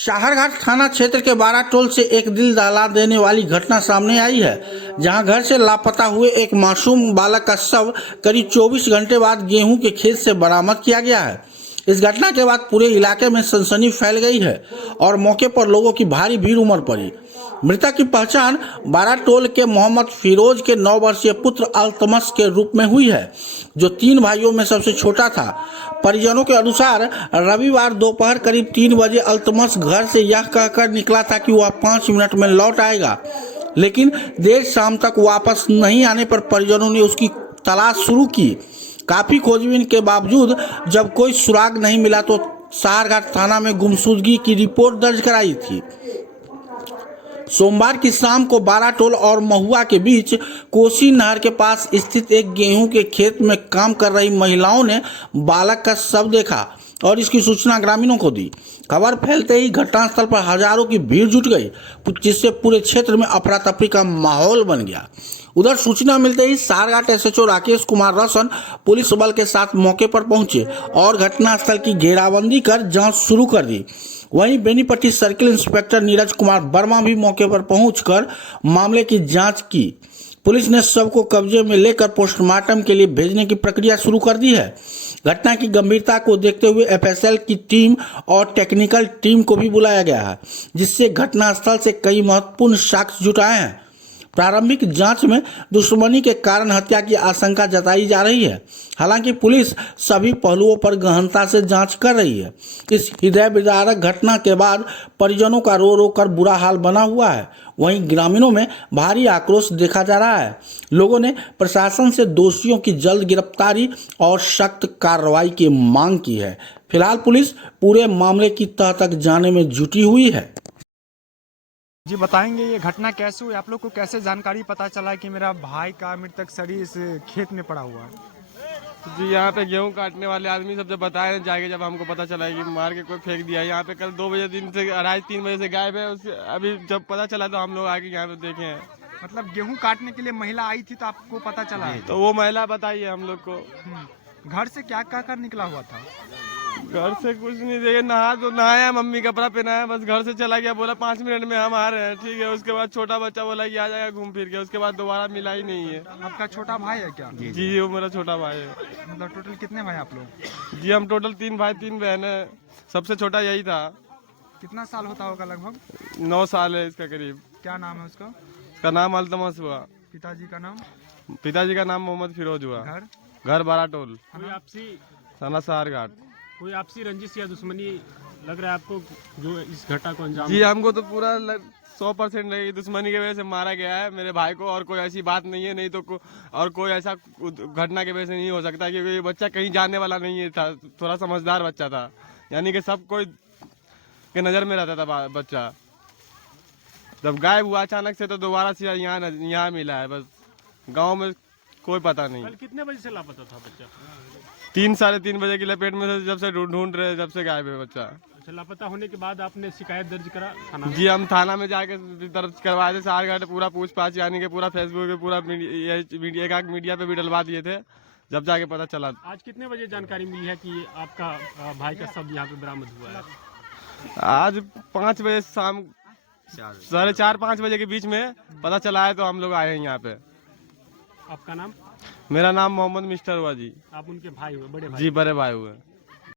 शाहरघाट थाना क्षेत्र के बारा टोल से एक दिल दहला देने वाली घटना सामने आई है, जहां घर से लापता हुए एक मासूम बालक का शव करीब 24 घंटे बाद गेहूं के खेत से बरामद किया गया है। इस घटना के बाद पूरे इलाके में सनसनी फैल गई है और मौके पर लोगों की भारी भीड़ उमड़ पड़ी। मृतक की पहचान बारा टोल के मोहम्मद फिरोज के 9 वर्षीय पुत्र अल्तमस के रूप में हुई है, जो 3 भाइयों में सबसे छोटा था। परिजनों के अनुसार रविवार दोपहर करीब 3 बजे अल्तमस घर से यह कहकर निकला था कि वह 5 मिनट में लौट आएगा, लेकिन देर शाम तक वापस नहीं आने पर परिजनों ने उसकी तलाश शुरू की। काफी खोजबीन के बावजूद जब कोई सुराग नहीं मिला तो शाहरघाट थाना में गुमशुदगी की रिपोर्ट दर्ज कराई थी। सोमवार की शाम को बारा टोल और महुआ के बीच कोसी नहर के पास स्थित एक गेहूं के खेत में काम कर रही महिलाओं ने बालक का शव देखा और इसकी सूचना ग्रामीणों को दी। खबर फैलते ही घटनास्थल पर हजारों की भीड़ जुट गई, जिससे पूरे क्षेत्र में अफरा तफरी का माहौल बन गया। उधर सूचना मिलते ही शाहरघाट एसएचओ राकेश कुमार रोशन पुलिस बल के साथ मौके पर पहुंचे और घटनास्थल की घेराबंदी कर जांच शुरू कर दी। वहीं बेनीपट्टी सर्किल इंस्पेक्टर नीरज कुमार वर्मा भी मौके पर पहुंचकर मामले की जांच की। पुलिस ने शव को कब्जे में लेकर पोस्टमार्टम के लिए भेजने की प्रक्रिया शुरू कर दी है। घटना की गंभीरता को देखते हुए एफएसएल की टीम और टेक्निकल टीम को भी बुलाया गया है, जिससे घटनास्थल से कई महत्वपूर्ण साक्ष्य जुटाए हैं। प्रारंभिक जांच में दुश्मनी के कारण हत्या की आशंका जताई जा रही है। हालांकि पुलिस सभी पहलुओं पर गहनता से जांच कर रही है। इस हृदय विदारक घटना के बाद परिजनों का रो रो कर बुरा हाल बना हुआ है। वहीं ग्रामीणों में भारी आक्रोश देखा जा रहा है। लोगों ने प्रशासन से दोषियों की जल्द गिरफ्तारी और सख्त कार्रवाई की मांग की है। फिलहाल पुलिस पूरे मामले की तह तक जाने में जुटी हुई है। जी बताएंगे ये घटना कैसे हुई, आप लोग को कैसे जानकारी पता चला कि मेरा भाई का मृतक शरीर इस खेत में पड़ा हुआ है? जी यहाँ पे गेहूं काटने वाले आदमी सब जब बताए जाके, जब हमको पता चला कि मार के कोई फेंक दिया। यहाँ पे कल 2 बजे दिन से 2:30-3 बजे से गायब है। उसके अभी जब पता चला तो हम लोग आके यहाँ पे देखे हैं। मतलब गेहूं काटने के लिए महिला आई थी तो आपको पता चला है? तो वो महिला बताइए हम लोग को। घर से क्या क्या कर निकला हुआ था? घर से कुछ नहीं, देखिए नहाया, मम्मी कपड़ा पहनाया, बस घर से चला गया। बोला 5 मिनट में हम आ रहे हैं, ठीक है। उसके बाद छोटा बच्चा बोला कि आ जाएगा घूम फिर के। उसके बाद दोबारा मिला ही नहीं है। आपका छोटा भाई है क्या? जी वो मेरा छोटा भाई है। मतलब टोटल कितने भाई आप लोग? जी हम टोटल 3 भाई 3 बहन है। सबसे छोटा यही था। कितना साल होता होगा लगभग? 9 साल है इसका करीब। क्या नाम है उसका? उसका नाम अल्तमस हुआ। पिताजी का नाम? पिताजी का नाम मोहम्मद फिरोज हुआ। घर बारा टोल, थाना शाहरघाट। कोई आपसी रंजिश या दुश्मनी लग रहा है आपको जो इस घटना को अंजाम? जी हमको तो पूरा 100% लगी दुश्मनी की वजह से मारा गया है मेरे भाई को, और कोई ऐसी बात नहीं है। नहीं तो और कोई ऐसा घटना की वजह से नहीं हो सकता, क्योंकि ये बच्चा कहीं जाने वाला नहीं था। थोड़ा समझदार बच्चा था, यानी कि सब कोई के नज़र में रहता था बच्चा। जब गायब हुआ अचानक से तो दोबारा से यहाँ मिला है। बस गाँव में कोई पता नहीं। कल कितने बजे से लापता था बच्चा? 3-3:30 बजे की लपेट में से जब से ढूंढ रहे, जब से गायब है बच्चा। अच्छा, लापता होने के बाद आपने शिकायत दर्ज करा थाना में? जी हम थाना में जाके दर्ज करवाए थे। शाहरघाट पूरा पूछताछ, यानी कि पूरा फेसबुक पे पूरा मीडिया पे भी डलवा दिए थे, जब जाके पता चला। आज कितने बजे जानकारी मिली है कि आपका भाई का शव यहाँ पे बरामद हुआ है? आज 5 बजे शाम 4:30-5 बजे के बीच में पता चला है, तो हम लोग आए हैं यहाँ पे। आपका नाम? मेरा नाम मोहम्मद मिस्टर हुआ जी। आप उनके भाई हुए? बड़े भाई? जी बड़े भाई हुए।